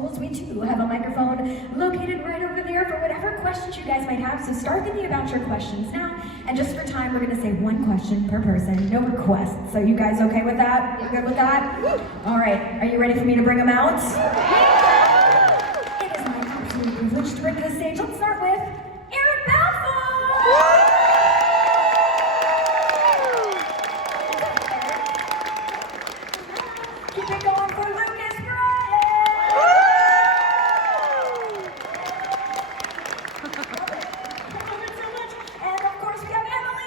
schools, we too have a microphone located right over there for whatever questions you guys might have. So start thinking about your questions now. And just for time, we're gonna say one question per person, no requests. So you guys okay with that? You good with that? All right, are you ready for me to bring them out? It is my absolute privilege to bring to the stage. Let's start with Aaron Balfour! Keep it going for Lucas Bryant! Love it so much. And of course we have Emily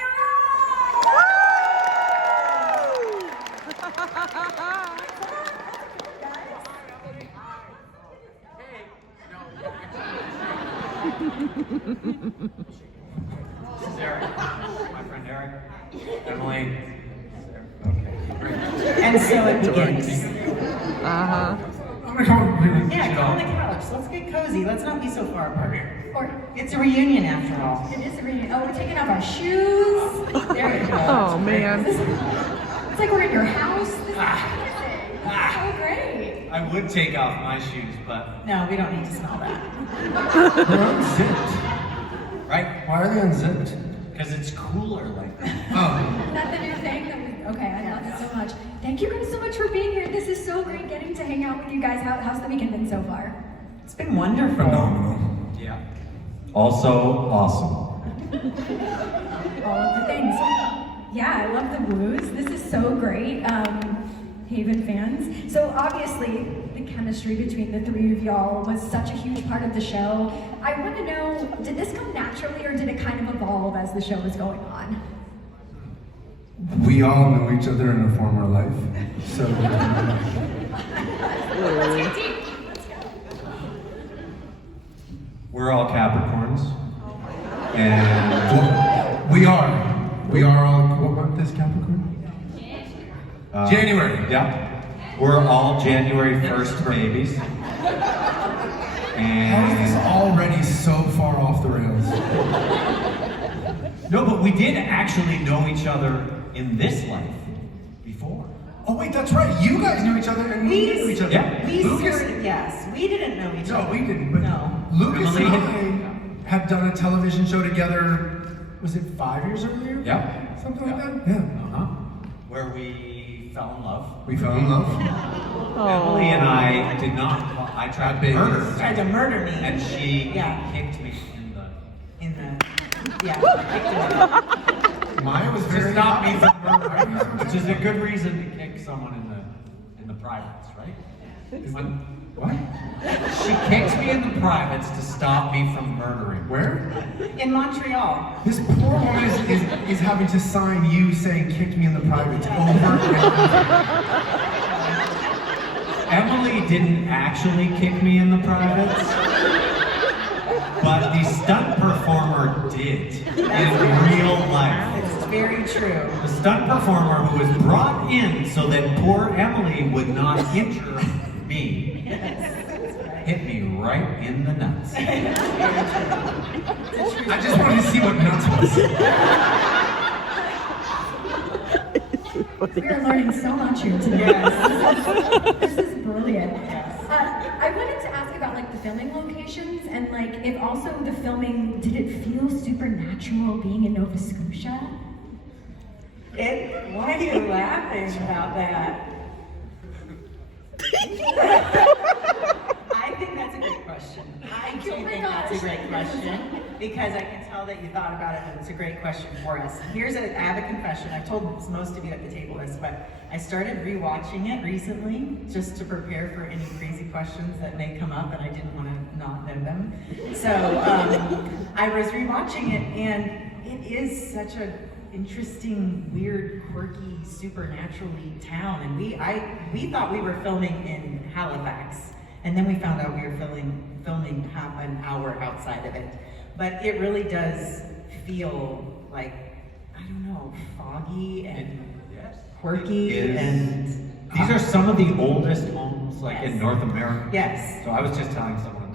This is Eric, my friend Eric, Emily. Okay. And so it begins. Uh-huh. Yeah, go on the couch. Let's get cozy. Let's not be so far apart. It's a reunion after all. It is a reunion. Oh, we're taking off our shoes. There you go. Oh, man. It's like we're in your house. This is amazing. So great. I would take off my shoes, but... No, we don't need to smell that. They're unzipped. Right? Why are they unzipped? Because it's cooler like that. Oh. Is that the new thing? Okay, I love it so much. Thank you guys so much for being here. This is so great getting to hang out with you guys. How's the weekend been so far? It's been wonderful. Phenomenal. Yeah. Also awesome. All of the things. Yeah, I love the woos. This is so great. Haven fans. So obviously, the chemistry between the three of y'all was such a huge part of the show. I want to know, did this come naturally or did it kind of evolve as the show was going on? We all know each other in a former life, so Let's get deep. Let's go. we're all Capricorns, and we are all. What month is Capricorn? January. Yeah. We're all January 1st babies. How is this already so far off the rails? No, but we did actually know each other in this life before. Oh wait, that's right. You guys knew each other, and we knew each other. Yeah. We Lucas. sort of, yes. We didn't know each other. No, we didn't. But No. Lucas Emily and I had done a television show together. Was it 5 years earlier? Yeah. Something like that. Yeah. Uh-huh. Where we fell in love. We fell in love. Emily and I did not. I tried to murder her. Tried to murder me. And she Yeah. kicked me in the. Yeah. Maya was To very stop me happy. from murdering her, which is a good reason to kick someone in the privates, right? What? She kicked me in the privates to stop me from murdering. Where? In Montreal. This poor woman is having to sign you saying kicked me in the privates over and over. Emily didn't actually kick me in the privates, but the stunt performer did in real life. It's very true. The stunt performer who was brought in so that poor Emily would not injure me hit me right in the nuts. I just wanted to see what nuts was. We are learning so much here today. Yes. This is brilliant. I wanted to ask about like the filming locations and like if also the filming, did it feel supernatural being in Nova Scotia? Why are you laughing about that? I think that's a great question. I do think that's a great question because I can tell that you thought about it and it's a great question for us. I have a confession. I've told most of you at the table this, but I started rewatching it recently just to prepare for any crazy questions that may come up and I didn't want to not know them. So I was rewatching it and it is such a interesting, weird, quirky, supernaturally town. And we thought we were filming in Halifax, and then we found out we were filming half an hour outside of it. But it really does feel like, I don't know, foggy and quirky and... These are some of the oldest homes like in Yes. North America. Yes. So I was just telling someone,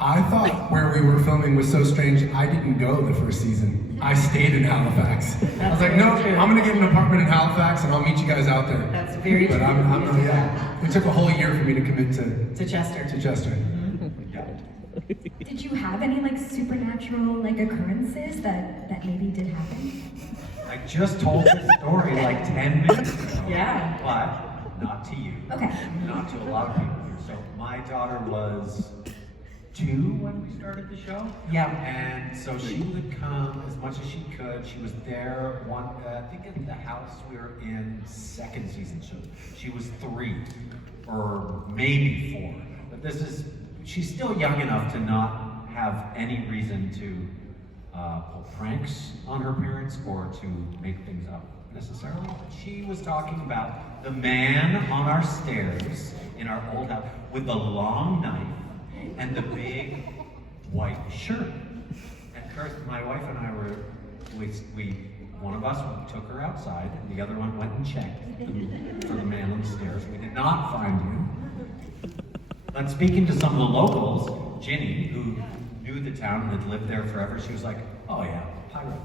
I thought where we were filming was so strange, I didn't go the first season. I stayed in Halifax. I was like, no, I'm gonna get an apartment in Halifax and I'll meet you guys out there. That's very true. But I'm not, yeah. It took a whole year for me to commit To Chester. to Chester. Did you have any like supernatural like occurrences that maybe did happen? I just told this story like 10 minutes ago. Yeah. But not to you. Okay. Not to a lot of people here. So my daughter was 2 when we started the show. Yeah. And so she would come as much as she could. She was there I think at the house we were in 2nd season. So she was 3 or maybe 4. But she's still young enough to not have any reason to pull pranks on her parents or to make things up necessarily. She was talking about the man on our stairs in our old house with the long knife and the big white shirt. And first, my wife and I one of us took her outside and the other one went and checked for the man on the stairs. We did not find you. But speaking to some of the locals, Ginny, who knew the town and had lived there forever, she was like, oh yeah, pirate.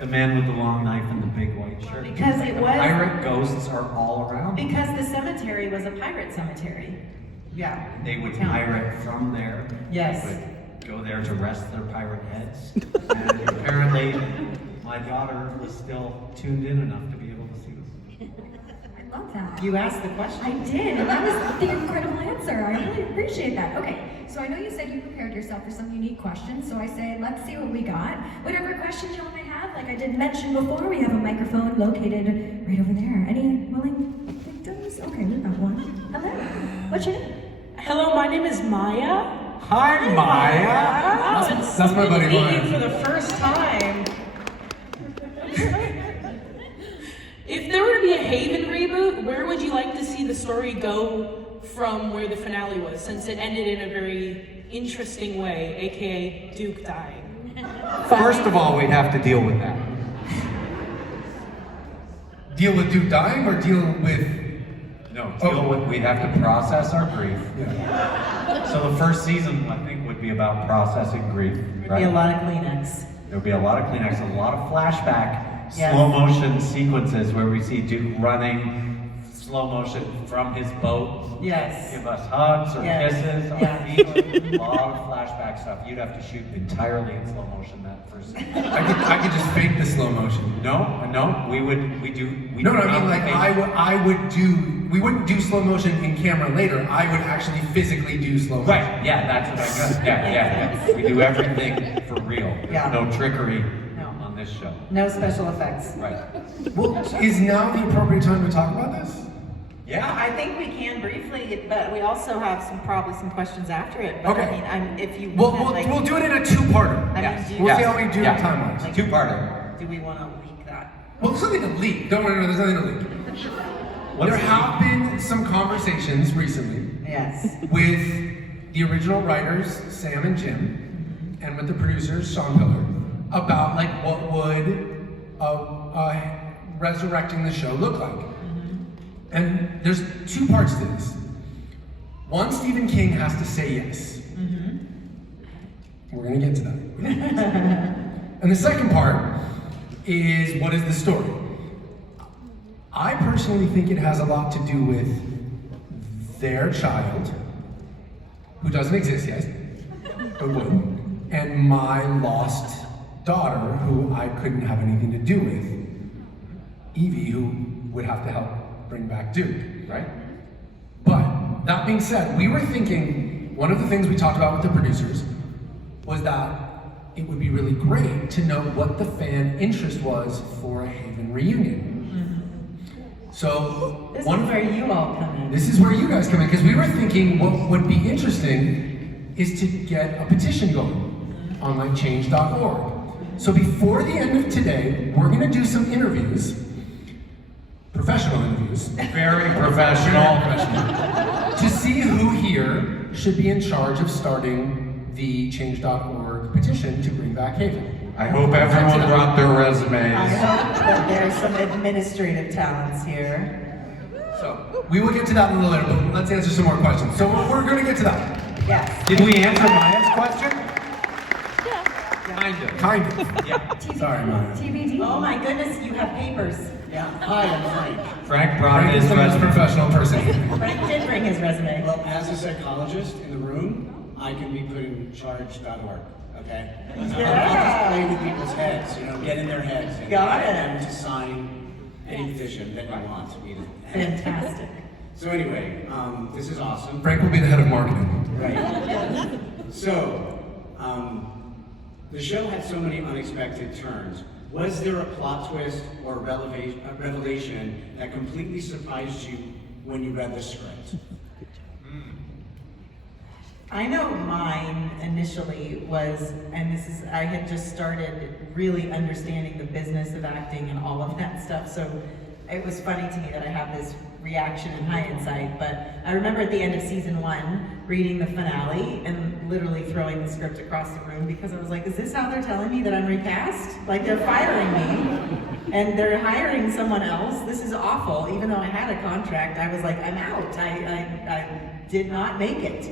The man with the long knife and the big white shirt. Because it was... Pirate ghosts are all around. Because the cemetery was a pirate cemetery. Yeah. They would Town. pirate from there. Yes. They would go there to rest their pirate heads. And apparently, my daughter was still tuned in enough to be able to see this. I love that. You asked the question. I did, and that was the incredible answer. I really appreciate that. Okay, so I know you said you prepared yourself for some unique questions, so I say, let's see what we got. Whatever questions y'all may have, like I did mention before, we have a microphone located right over there. Any willing victims? Okay, we got one. Hello, what's your name? Hello, my name is Maya. Hi, Maya. Wow, That's my buddy meeting Maya. for the first time. If there were to be a Haven reboot, where would you like to see the story go from where the finale was, since it ended in a very interesting way, aka Duke dying? First of all, we'd have to deal with that. Deal with Duke dying or deal with... No, we'd have to process our grief. Yeah. So the first season, I think, would be about processing grief. There'd be a lot of Kleenex. There'll be a lot of Kleenex, a lot of flashback, Yes. slow motion sequences where we see Duke running, slow motion from his boat. Yes. Give us hugs or Yes. kisses on Yeah. the beach. A lot of flashback stuff. You'd have to shoot entirely in slow motion that first season. I could just fake the slow motion. No, we do. No, I mean like we wouldn't do slow motion in camera later. I would actually physically do slow motion. Right, yeah, that's what I got. Yeah. We do everything for real. There's Yeah. no trickery No. on this show. No special effects. Right. Well, is now the appropriate time to talk about this? Yeah. I think we can briefly, but we also have probably some questions after it. But Okay. I mean, if you We'll want, like, we'll do it in a two-parter. I mean, Yes. do, We'll see how we do Yeah. time-wise. Like- Two-parter. do we want to leak that? Well, there's nothing to leak. Don't worry, there's nothing to leak. There have been some conversations recently Yes. with the original writers, Sam and Jim, and with the producers, Sean Pillar, about like what would resurrecting the show look like. And there's two parts to this. One, Stephen King has to say yes. We're gonna get to that. And the second part is, what is the story? I personally think it has a lot to do with their child, who doesn't exist yet, but would, and my lost daughter, who I couldn't have anything to do with, Evie, who would have to help bring back Duke, right? But that being said, we were thinking, one of the things we talked about with the producers was that it would be really great to know what the fan interest was for a Haven reunion. So This is where you all come in. this is where you guys come in, because we were thinking what would be interesting is to get a petition going on like change.org. So before the end of today, we're gonna do some interviews, professional interviews, Very professional. to see who here should be in charge of starting the change.org petition to bring back Haven. I hope everyone brought their I resumes. hope that there's some administrative talents here. So, we will get to that in a little later, but let's answer some more questions. So, we're going to get to that. Yes. Did we answer Maya's question? Kind of. Yeah. TBD. Sorry, Maya. TBD. Oh my goodness, you have papers. Yeah, hi, I'm Frank. Frank brought Frank his is the most resume. professional person. Frank did bring his resume. Well, as a psychologist in the room, I can be put in charge.org, okay? I'll just play with people's heads, get in their heads and Got get it. them to sign any petition that you want. Fantastic. So anyway, this is awesome. Frank will be the head of marketing. Right. So, the show had so many unexpected turns. Was there a plot twist or a revelation that completely surprised you when you read the script? I know mine initially was, and I had just started really understanding the business of acting and all of that stuff, so it was funny to me that I have this reaction in hindsight, but I remember at the end of season 1, reading the finale and literally throwing the script across the room because I was like, is this how they're telling me that I'm recast? Like, they're firing me and they're hiring someone else. This is awful. Even though I had a contract, I was like, I'm out. I did not make it.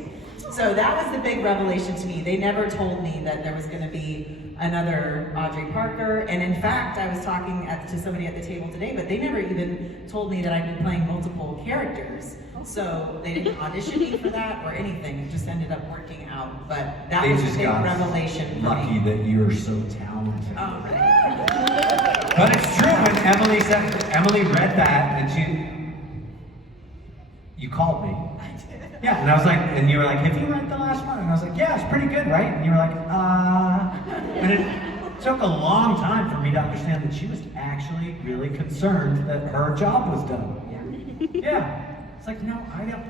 So that was the big revelation to me. They never told me that there was going to be another Audrey Parker. And in fact, I was talking to somebody at the table today, but they never even told me that I'd be playing multiple characters. So they didn't audition me for that or anything. It just ended up working out. But that They was a just big got revelation for lucky me. that you're so talented. Oh, right. But it's true when Emily read that and you called me. Yeah, and I was like, and you were like, have you read the last one? And I was like, yeah, it's pretty good, right? And you were like, and it took a long time for me to understand that she was actually really concerned that her job was done. Yeah. It's like, no, I don't.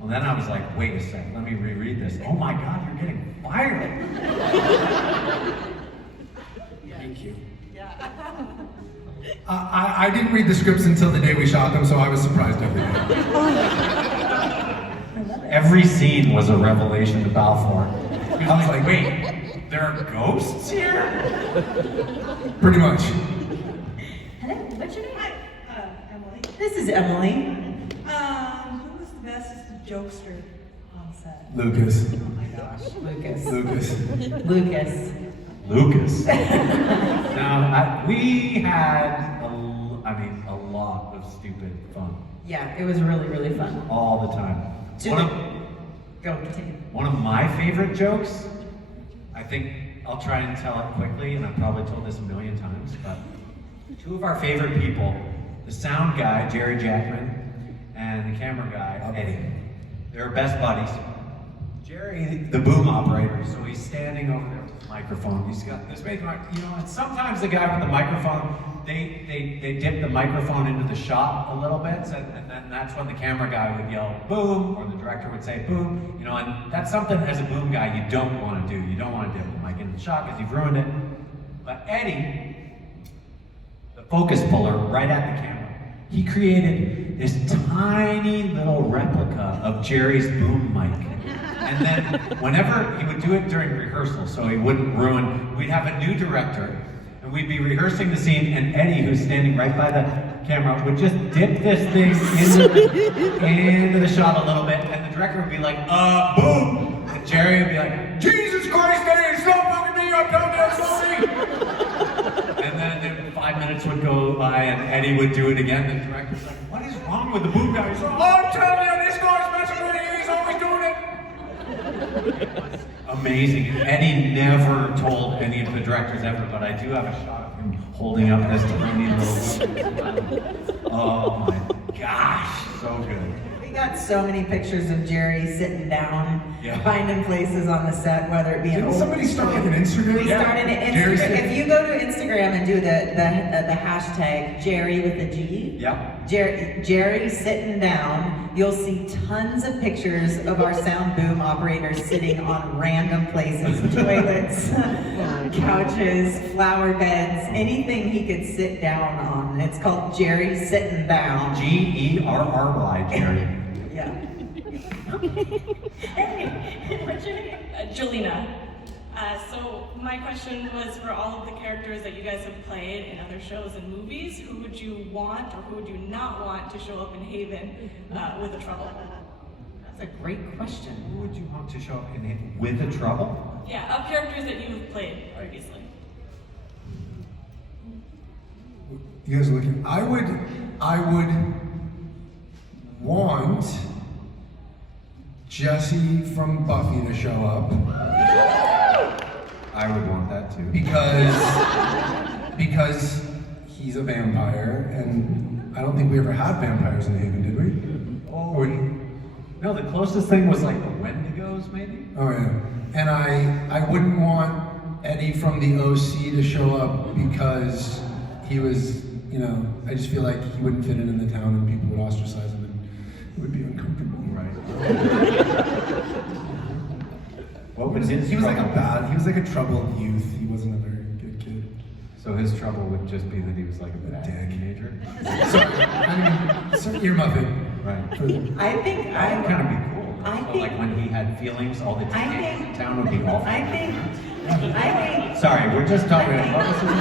Well, then I was like, wait a sec, let me reread this. Oh my God, you're getting fired. Thank you. I didn't read the scripts until the day we shot them, so I was surprised every day. Every scene was a revelation to Balfour. I was like, wait, there are ghosts here? Pretty much. Hello, what's your name? Hi, Emily. This is Emily. Who was the bestest jokester on set? Lucas. Oh my gosh, Lucas. Lucas. Lucas. Now, we had, a lot of stupid fun. Yeah, it was really, really fun. All the time. Go, continue. One of my favorite jokes, I think I'll try and tell it quickly, and I've probably told this a million times, but two of our favorite people, the sound guy, Jerry Jackman, and the camera guy, Eddie. They're best buddies. Jerry, the boom operator, so he's standing over there with the microphone. He's got this big, and sometimes the guy with the microphone, they dip the microphone into the shot a little bit, and then that's when the camera guy would yell boom, or the director would say boom, and that's something as a boom guy you don't want to do. You don't want to dip the mic into the shot because you've ruined it. But Eddie, the focus puller right at the camera, he created this tiny little replica of Jerry's boom mic. And then whenever he would do it during rehearsal, so he wouldn't ruin, we'd have a new director, and we'd be rehearsing the scene, and Eddie, who's standing right by the camera, would just dip this thing into the shot a little bit, and the director would be like, boom! And Jerry would be like, Jesus Christ, Eddie, stop fucking me, I'm telling you, I'm sorry! And then 5 minutes would go by, and Eddie would do it again, and the director's like, what is wrong with the boom guy? He's like, oh, I'm telling you, this guy's messing with you, he's always doing it! It was amazing. Eddie never told any of the directors ever, but I do have a shot of him holding up this tiny little. Oh my gosh, so good. We got so many pictures of Jerry sitting down, Yeah. finding places on the set, whether it be an Didn't old. somebody start like an Instagram? We started an Jerry Instagram. sitting- If you go to Instagram and do the hashtag Jerry with a G, Yep. Jerry sitting down, you'll see tons of pictures of our sound boom operators sitting on random places, toilets, couches, flower beds, anything he could sit down on. It's called Jerry Sitting Down. Gerrry, Jerry. Yeah. Hey, what's your name? Jelena. So my question was for all of the characters that you guys have played in other shows and movies, who would you want or who would you not want to show up in Haven with a trouble? That's a great question. Who would you want to show up in with a trouble? Yeah, of characters that you've played previously. You guys are looking. I would want Jesse from Buffy to show up I would want that too. because he's a vampire, and I don't think we ever had vampires in Haven, did we? Oh, no, the closest thing was like the Wendigos, maybe? Oh yeah. And I wouldn't want Eddie from the OC to show up because he was, I just feel like he wouldn't fit in the town and people would ostracize him and it would be uncomfortable. Right. What was his He was like trouble? he was like a troubled youth. He wasn't a very good kid. So his trouble would just be that he was like a bad teenager? Sorry, you're muffin. Right. I think That would kind of be cool. I So think- like when he had feelings, all the teenagers in town would be awful. I think Sorry, we're just talking about what was his name?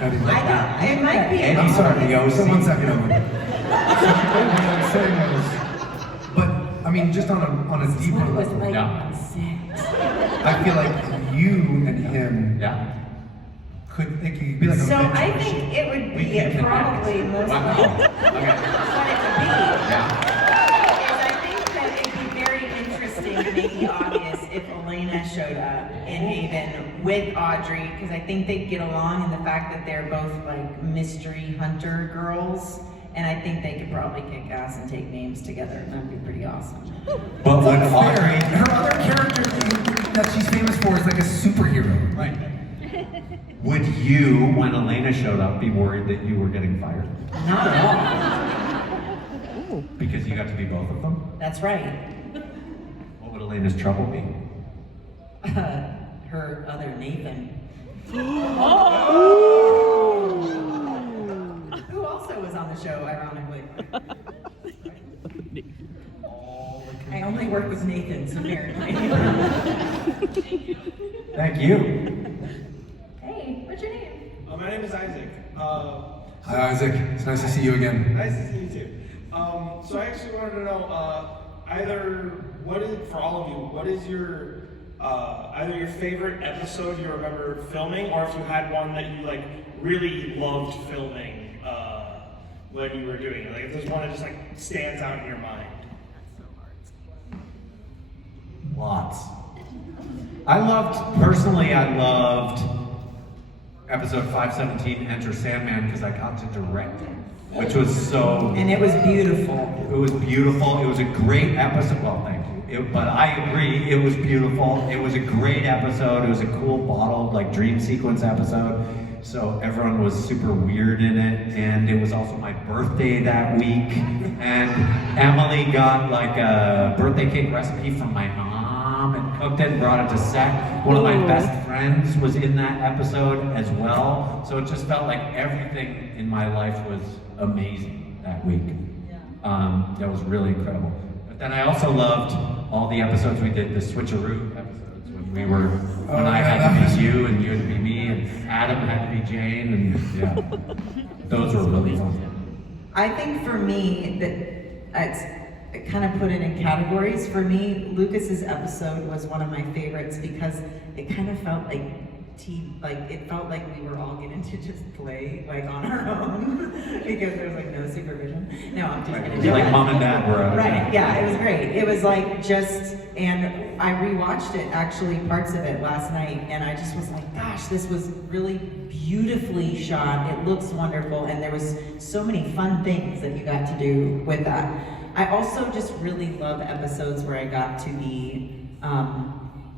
Eddie. it might be. Eddie from the OC. So 1 second. What I'm saying was, but I mean, just on a deeper It was level, like Yeah. 6. I feel like you and him Yeah. could be like a So mentor. I think it would We be can connect. probably most Wow. likely. Okay. What it would be Yeah. is I think that it'd be very interesting to make the obvious if Elena showed up in Haven with Audrey, because I think they'd get along in the fact that they're both like mystery hunter girls, and I think they could probably kick ass and take names together, and that'd be pretty awesome. But when Fair. Audrey... Her other character that she's famous for is like a superhero. Right. Would you, when Elena showed up, be worried that you were getting fired? Not at all. Because you got to be both of them? That's right. What would Elena's trouble be? Her other Nathan. Who also was on the show, ironically. I only work with Nathans, apparently. Thank you. Hey, what's your name? My name is Isaac. Hi Isaac, it's nice to see you again. Nice to see you too. So I actually wanted to know, for all of you, what is your either your favorite episode you remember filming, or if you had one that you like really loved filming when you were doing it? Like if there's one that just like stands out in your mind. Lots. I loved episode 517, Enter Sandman, because I got to direct it, which was so... And it was beautiful. It was beautiful. It was a great episode. Well, thank you. But I agree, it was beautiful. It was a great episode. It was a cool bottled, like, dream sequence episode. So everyone was super weird in it. And it was also my birthday that week. And Emily got, like, a birthday cake recipe from my mom and cooked it and brought it to set. One of my best friends was in that episode as well. So it just felt like everything in my life was amazing that week. That was really incredible. But then I also loved all the episodes we did, the switcheroo episodes, when I had to be you and you had to be me, and Adam had to be Jane, and yeah, those were really fun. I think for me, that it's kind of put it in categories. For me, Lucas's episode was one of my favorites because it kind of felt like it felt like we were all getting to just play like on our own because there was like no supervision. No, I'm just kidding. Like mom and dad were Right, yeah, it was great. It was like and I rewatched it, actually, parts of it last night, and I just was like, gosh, this was really beautifully shot. It looks wonderful, and there was so many fun things that you got to do with that. I also just really love episodes where I got to be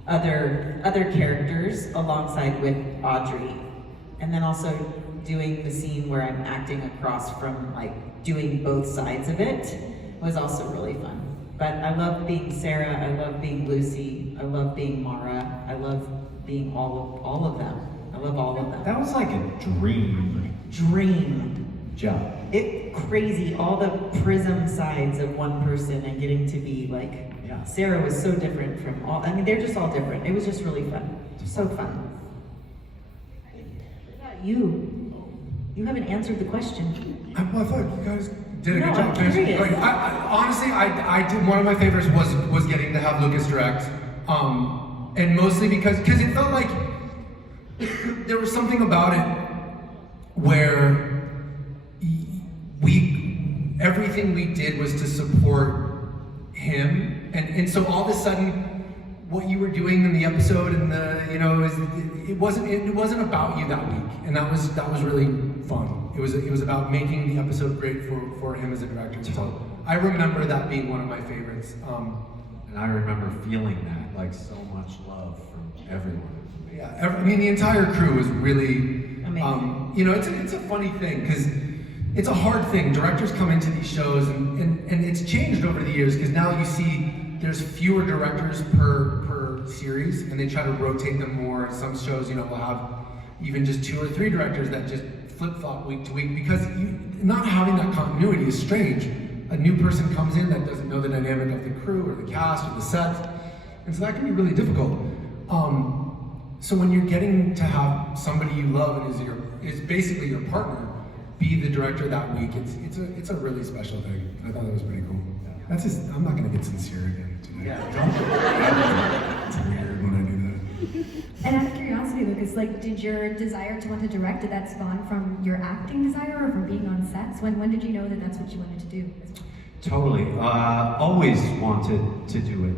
other characters alongside with Audrey, and then also doing the scene where I'm acting across from like doing both sides of it was also really fun. But I love being Sarah, I love being Lucy, I love being Mara, I love being all of them. I love all of them. That was like a dream job. It crazy, all the prism sides of one person and getting to be like Yeah. Sarah was so different from all, I mean, they're just all different. It was just really fun. So fun. What about you? You haven't answered the question. Well, I thought you guys did a No, good I'm job. curious. Honestly, I did, one of my favorites was getting to have Lucas direct. And mostly because it felt like there was something about it where everything we did was to support him, and so all of a sudden, what you were doing in the episode and it wasn't about you that week, and that was really fun. It was about making the episode great for him as a director. So I remember that being one of my favorites. And I remember feeling that, like so much love from everyone. Yeah, I mean the entire crew was really Amazing. It's a funny thing because it's a hard thing. Directors come into these shows and it's changed over the years because now you see there's fewer directors per series and they try to rotate them more. Some shows, will have even just 2 or 3 directors that just flip-flop week to week because not having that continuity is strange. A new person comes in that doesn't know the dynamic of the crew or the cast or the set, and so that can be really difficult. So when you're getting to have somebody you love and is basically your partner be the director that week, it's a really special thing. I thought that was pretty cool. That's just, I'm not gonna get sincere again today. Yeah, It's weird when I do that. And out of curiosity, Lucas, did your desire to want to direct, did that spawn from your acting desire or from being on sets? When did you know that that's what you wanted to do? Totally. Always wanted to do it,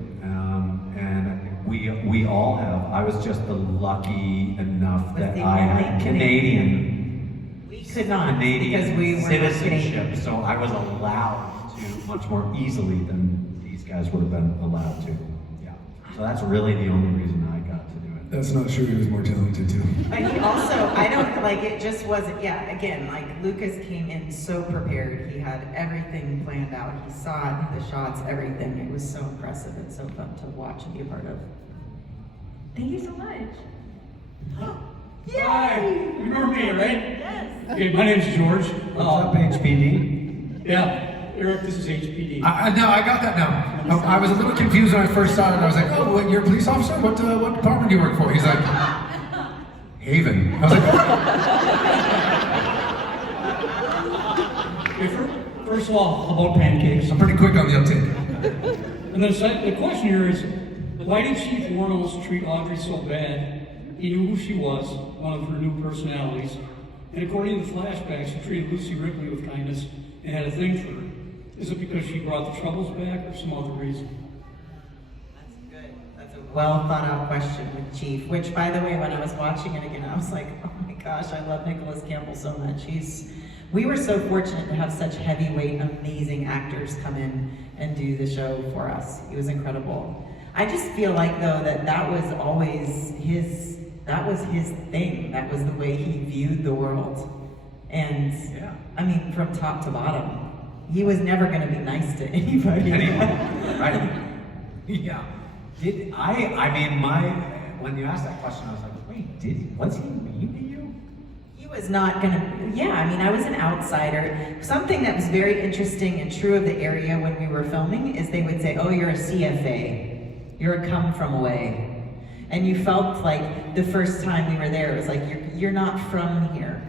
and I think we all have. I was just lucky enough that the I only had Canadian. We could not, Canadian because we were not citizenship, Canadian. so I was allowed to much more easily than these guys would have been allowed to. Yeah. So that's really the only reason I got to do it. That's not true, he was more talented too. But he also, it just wasn't, again, Lucas came in so prepared. He had everything planned out. He saw it, the shots, everything. It was so impressive and so fun to watch and be a part of. Thank you so much. Hi, you remember me, right? Yes. Okay, my name's George. What's up, HPD? Yeah, Eric, this is HPD. No, I got that now. I was a little confused when I first saw it. I was like, oh, what, you're a police officer? What department do you work for? He's like, Haven. I was like, Okay, first of all, how about pancakes? I'm pretty quick on the uptake. And then the question here is, why did Chief Warnos treat Audrey so bad? He knew who she was, one of her new personalities, and according to the flashbacks, he treated Lucy Ripley with kindness and had a thing for her. Is it because she brought the troubles back or some other reason? That's good. That's a well thought out question with Chief, which, by the way, when I was watching it again, I was like, oh my gosh, I love Nicholas Campbell so much. We were so fortunate to have such heavyweight, amazing actors come in and do the show for us. It was incredible. I just feel like, though, that was always his thing. That was the way he viewed the world. And, I mean, from top to bottom, he was never going to be nice to anybody. Right? Yeah. When you asked that question, I was like, wait, was he mean to you? He was not going to, I was an outsider. Something that was very interesting and true of the area when we were filming is they would say, oh, you're a CFA. You're a come from away. And you felt like the first time we were there, it was like, you're not from here.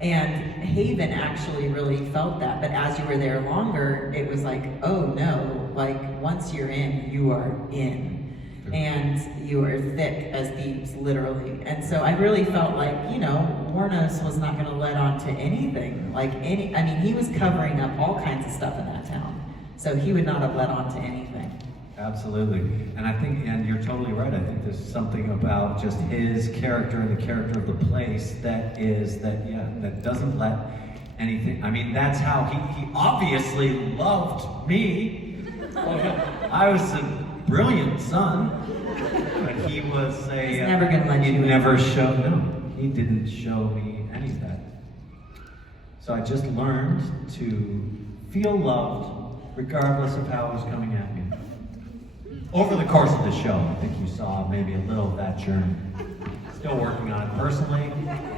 And Haven actually really felt that, but as you were there longer, it was like, oh no, once you're in, you are in. And you are thick as thieves, literally. And so I really felt like, Warnos was not gonna let on to anything. He was covering up all kinds of stuff in that town. So he would not have let on to anything. Absolutely. And I think, and you're totally right, I think there's something about just his character and the character of the place that doesn't let anything, that's how he obviously loved me. I was a brilliant son, but he was He's never gonna let you he didn't show me any of that. So I just learned to feel loved regardless of how it was coming at me. Over the course of the show, I think you saw maybe a little of that journey. Still working on it personally.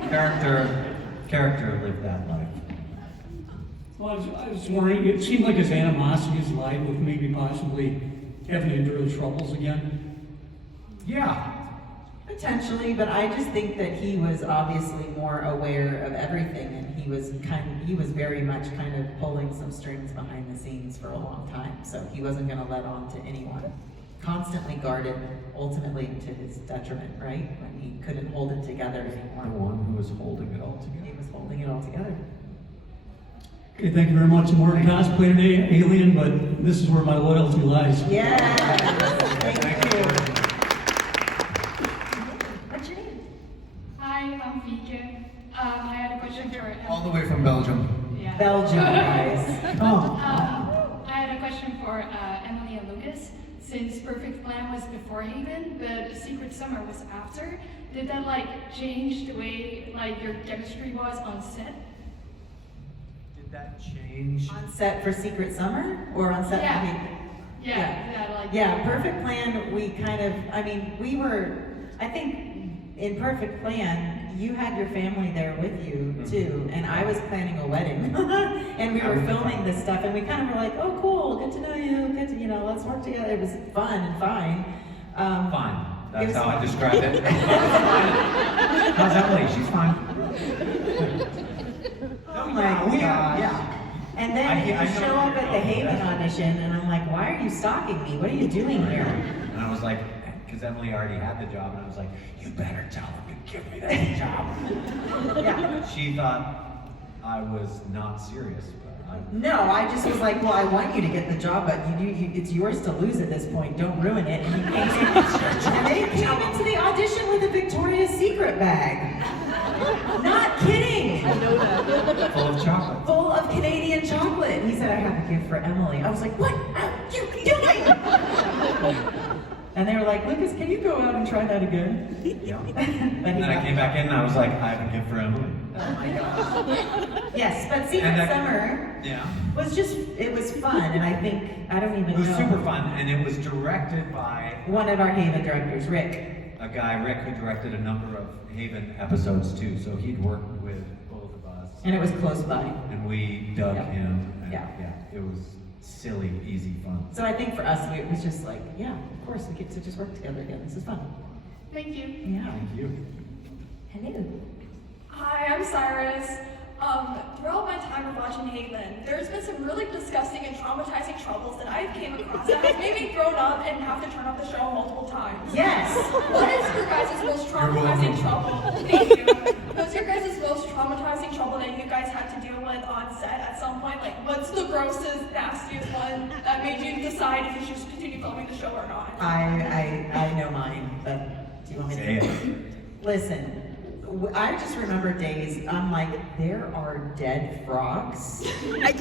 Character lived that life. Well, I was wondering, it seemed like his animosity is lied with maybe possibly having to endure the troubles again? Yeah. Potentially, but I just think that he was obviously more aware of everything, and he was very much kind of pulling some strings behind the scenes for a long time. So he wasn't going to let on to anyone. Constantly guarded, ultimately to his detriment, right? When he couldn't hold it together The anymore. one who was holding it all together. He was holding it all together. Okay, thank you very much. I'm more cosplay today, alien, but this is where my loyalty lies. Yes, thank you. What's your name? Hi, I'm Fike. I had a question for All the way from Belgium. yeah. Belgium, guys. Oh. I had a question for Emily and Lucas. Since Perfect Plan was before Haven, but Secret Summer was after, did that like change the way like your chemistry was on set? Did that change? On set for Secret Summer or on set Yeah. for Haven? Yeah, Perfect Plan, we kind of, I think in Perfect Plan, you had your family there with you too, and I was planning a wedding. And we were filming this stuff, and we kind of were like, oh cool, good to know you, let's work together. It was fun and fine. Fine. That's was how I fine. described it. How's Emily? She's fine. Oh my gosh. Yeah. And then I you know show where up you're at the going with Haven that. audition, and I'm like, why are you stalking me? What are you doing here? And I was like, because Emily already had the job, and I was like, you better tell him to give me that job. Yeah. She thought I was not serious, but No, I just was like, well, I want you to get the job, but it's yours to lose at this point. Don't ruin it. And he came into the audition with a Victoria's Secret bag. Not kidding. full of chocolate. Full of Canadian chocolate. He said, I have a gift for Emily. I was like, what are you doing? And they were like, Lucas, can you go out and try that again? Yeah. But And then I came back in, and I was like, I have a gift for Emily. Oh my gosh. Yes, but Secret And that- Summer Yeah. was it was fun, and I don't even It was know. super fun, and it was directed by One of our Haven directors, Rick. a guy, Rick, who directed a number of Haven episodes too. So he'd worked with both of us, And it was close by. and we dug Yeah. him. And Yeah. it was silly, easy fun. So I think for us, it was just like, yeah, of course, we get to just work together again. This is fun. Thank you. Yeah. Thank you. Hello. Hi, I'm Cyrus. Throughout my time of watching Haven, there's been some really disgusting and traumatizing troubles that I've came across that has made me thrown up and have to turn off the show multiple times. Yes. What is your guys' most traumatizing trouble? Thank you. What's your guys' most traumatizing trouble that you guys had to deal with on set at some point? Like, what's the grossest, nastiest one that made you decide if you should continue filming the show or not? I know mine, but do you want me to? Say it. Listen, I just remember days, I'm like, there are dead frogs. Like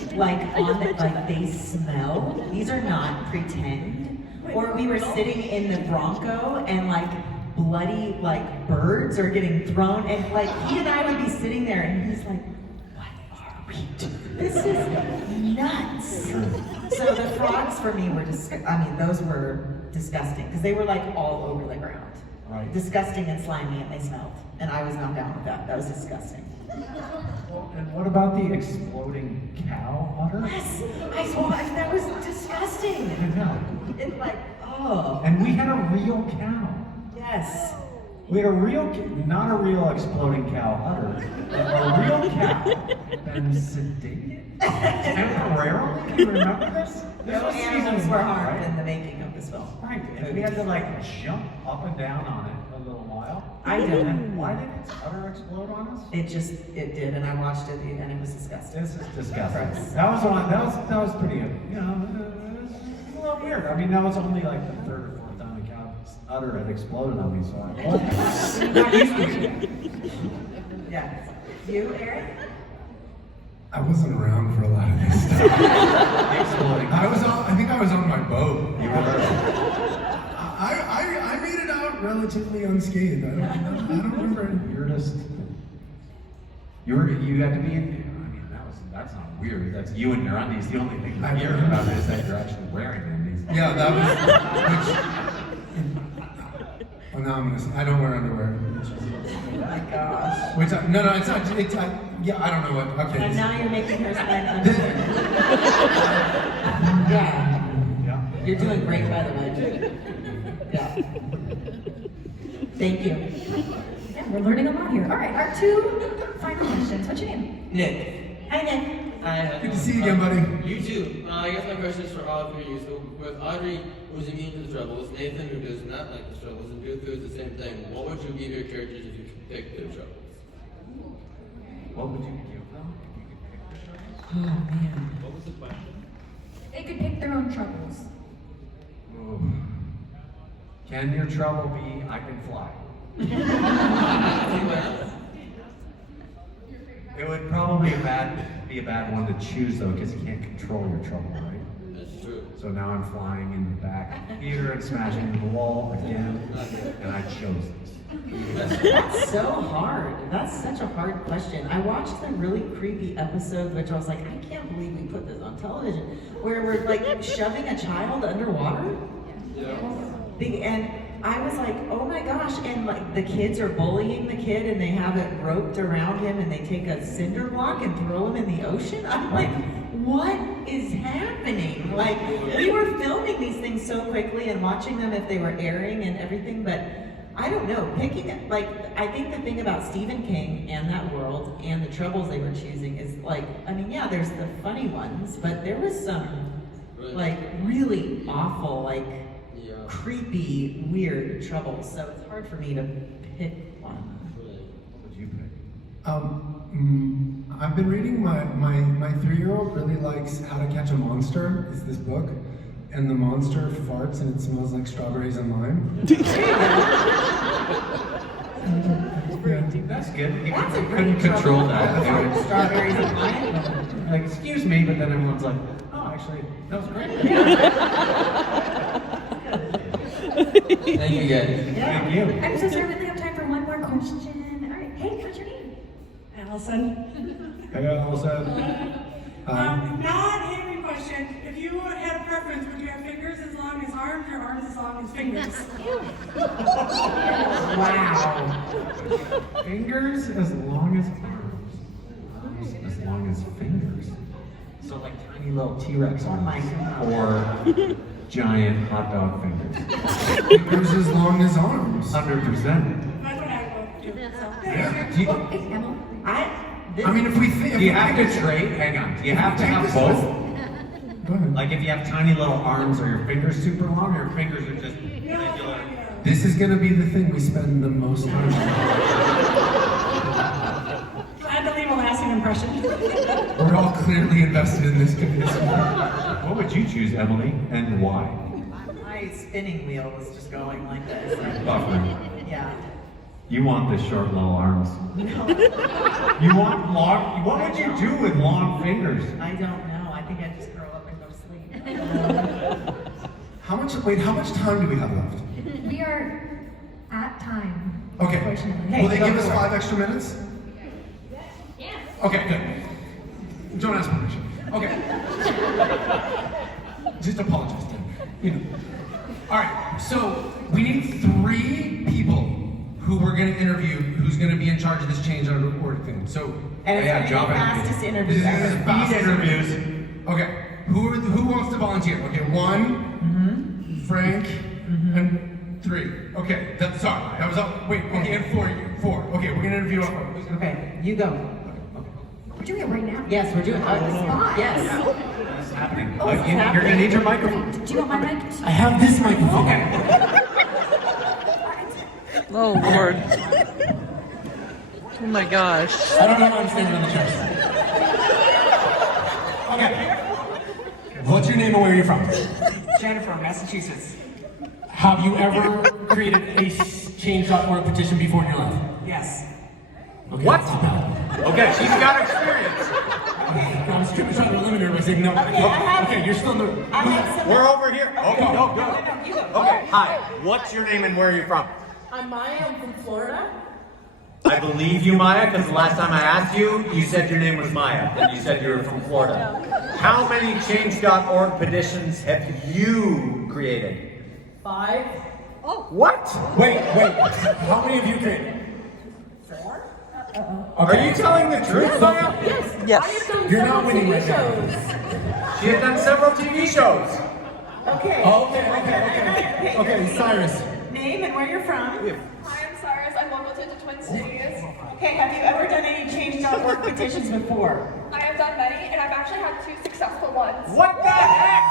they smell. These are not pretend. Or we were sitting in the Bronco and like bloody like birds are getting thrown, and like he and I would be sitting there and he's like, what are we doing? This is nuts. So the frogs for me were those were disgusting because they were like all over the ground. Right. Disgusting and slimy, and they smelled. And I was not down with that. That was disgusting. Well, and what about the exploding cow udder? Yes, I saw it. That was disgusting. I know. It's like, oh. And we had a real cow. Yes. We had a real, not a real exploding cow udder, but a real cow. And sedated temporarily. Do you remember this? This No was animals season were one, harmed right? in the making of this film. Right, and we had to like jump up and down on it a little while. I did. And why did its udder explode on us? It did, and I watched it, and it was disgusting. This is disgusting. Gross. That was pretty, it was a little weird. I mean, that was only like the third or fourth time a cow's udder had exploded on me, so I'm not used to it. Yeah. You, Eric? I wasn't around for a lot of this stuff. Exploding. I think I was on my boat. You were. I made it out relatively unscathed. I don't remember any weirdest. You had to be in. I mean, that's not weird. That's you and your undies. The only thing weird about it is that you're actually wearing undies. Yeah, that was. Well, now I don't wear underwear. Oh my gosh. Which no, it's not. Yeah, I don't know what. Okay. And now you're making her spend underwear. Yeah. Yeah. You're doing great, by the way. Yeah. Thank you. Yeah, we're learning a lot here. All right, our two final questions. What's your name? Nick. Hi, Nick. Hi. Good to see you again, buddy. You too. I guess my question is for all three of you. So with Audrey, who's immune to the troubles, Nathan, who does not like the troubles, and Duke, who is the same thing, what would you give your characters if you could pick their troubles? What would you give them if you could pick their troubles? Oh, man. What was the question? They could pick their own troubles. Ooh. Can your trouble be I can fly? Anyone else? It would probably be a bad one to choose though, because you can't control your trouble, right? That's true. So now I'm flying in the back theater and smashing into the wall again, and I chose this. That's so hard. That's such a hard question. I watched the really creepy episode, which I was like, I can't believe we put this on television, where we're like shoving a child underwater. Yeah. And I was like, oh my gosh, and like the kids are bullying the kid and they have it roped around him and they take a cinder block and throw him in the ocean. I'm like, what is happening? Like, we were filming these things so quickly and watching them if they were airing and everything, but I don't know, I think the thing about Stephen King and that world and the troubles they were choosing is like, I mean, yeah, there's the funny ones, but there was some like really awful, like creepy, weird troubles. So it's hard for me to pick one. What would you pick? I've been reading my 3-year-old really likes How to Catch a Monster. It's this book. And the monster farts and it smells like strawberries and lime. That's good. That's a You great couldn't control that. trouble. They would- Strawberries and lime. Like, excuse me, but then everyone's like, oh, actually, that was great. Thank you guys. Thank you. I'm so sorry we only have time for one more question. All right, hey, what's your name? Allison. Hey, Elsa. Non-Henry question. If you had a preference, would you have fingers as long as arms or arms as long as fingers? Wow. Fingers as long as arms. Arms as long as fingers. So like tiny little T-Rex Oh my arms. God. Or giant hot dog fingers. Fingers as long as arms. 100%. That's what I would do. So. Yeah. Do you, Hey, Emma. I mean, if we think... do you have to trade? Hang on. Do you have to have both? Go ahead. Like if you have tiny little arms, are your fingers super long, or your fingers are just regular? This is gonna be the thing we spend the most time on. Glad to leave a lasting impression. We're all clearly invested in this condition. What would you choose, Emily, and why? My spinning wheel was just going like this. Buffer. Yeah. You want the short little arms. No. You want long, what would you do with long fingers? I don't know. I think I'd just curl up and go to sleep. How much time do we have left? We are at time. Okay. Unfortunately. Will they give us 5 extra minutes? Yes. Okay, good. Don't ask permission. Okay. Just apologize, Tim. You know. All right, so we need 3 people who we're going to interview, who's going to be in charge of this change on report thing. So, And it's Yeah, gonna job be the fastest interview This is ever. the fastest interviews. Okay, who wants to volunteer? Okay, 1, Frank, and 3. Okay, that's sorry. That was all. Wait, okay, and 4. Okay, we're gonna interview. Okay, you go. We're doing it right now. Yes, we're doing it. Live. Yes. What's happening? Oh, it's You're happening. gonna need your microphone. Do you want my mic? I have this microphone. Oh Lord. Oh my gosh. I don't know why I'm standing on the chairs. Okay. What's your name and where are you from? Jennifer, Massachusetts. Have you ever created a change.org petition before in your life? Yes. Okay, What? that's not bad. Okay, she's got experience. I was trying to eliminate her by saying no. Okay, you're still in the... We're over here. Okay, go. Okay, hi. What's your name and where are you from? I'm Maya, I'm from Florida. I believe you, Maya, because the last time I asked you, you said your name was Maya, and you said you were from Florida. How many Change.org petitions have you created? 5. What? Wait. How many have you created? 4? Are you telling the truth, Maya? Yes. Yes. I have done You're several not winning TV right now. shows. She had done several TV shows. Okay. Okay, Cyrus. Name and where you're from. Hi, I'm Cyrus. I'm local to the Twin Cities. Okay, have you ever done any change.org petitions before? I have done many, and I've actually had 2 successful ones. What the heck?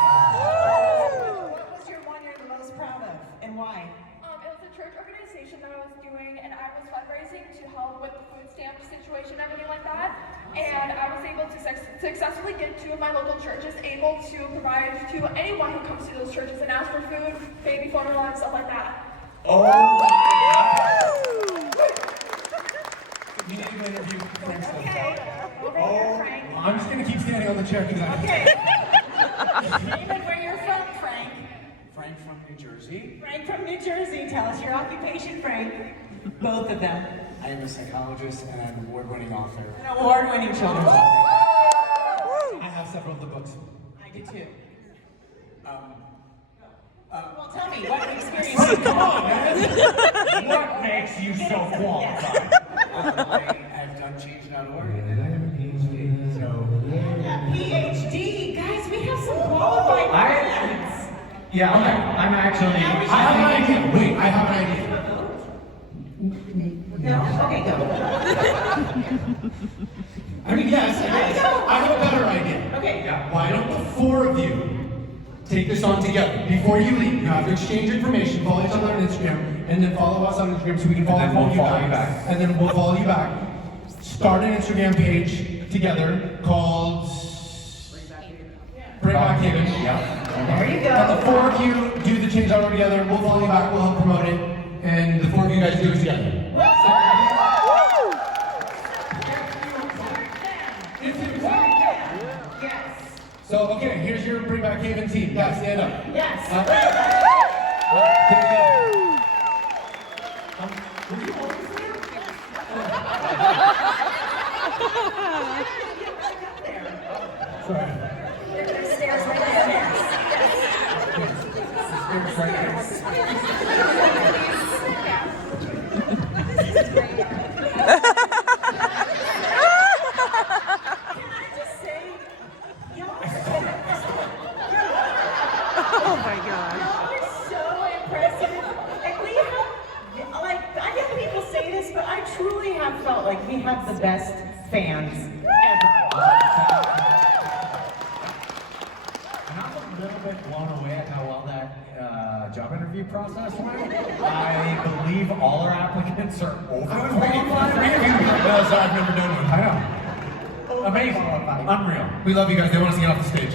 What was your one you're the most proud of, and why? It was a church organization that I was doing, and I was fundraising to help with the food stamp situation and everything like that. And I was able to successfully get 2 of my local churches able to provide to anyone who comes to those churches and ask for food, baby formula, and stuff like that. Oh! We need to interview Frank. Okay. Over here, Frank. I'm just gonna keep standing on the chair because I. Okay. Name and where you're from, Frank. Frank from New Jersey. Frank from New Jersey. Tell us your occupation, Frank. Both of them. I am a psychologist and I'm an award-winning author. An award-winning children's author. I have several of the books. I do too. Well, tell me, what experience? Come on, man! What makes you so qualified? I've done change.org and I have a PhD, so... PhD! Guys, we have some qualified friends! Yeah, okay. I'm actually. I have an idea. Wait, I have an idea. No? Okay, go. I mean, yes, I have a better idea. Okay. Yeah. Why don't the 4 of you take this on together? Before you leave, you have to exchange information, follow each other on Instagram, and then follow us on Instagram so we can follow, And then we'll you follow guys. you back. And then we'll follow you back. Start an Instagram page together called Bring Back Haven. Yeah. There you And go. the 4 of you do the change out together. We'll follow you back. We'll help promote it. And the 4 of you guys do it together. Yes. So, okay, here's your Bring Back Haven team. Guys, stand up. Yes. Were you always there? Sorry. There's stairs right there. Stairs right there. This is great. Oh my gosh. Y'all are so impressive. And we have, like, I get people say this, but I truly have felt like we have the best fans ever. And I'm a little bit blown away at how well that job interview process went. I believe all our applicants are overqualified. No, sorry, I've never done one. I know. Amazing. Unreal. We love you guys. They want us to get off the stage.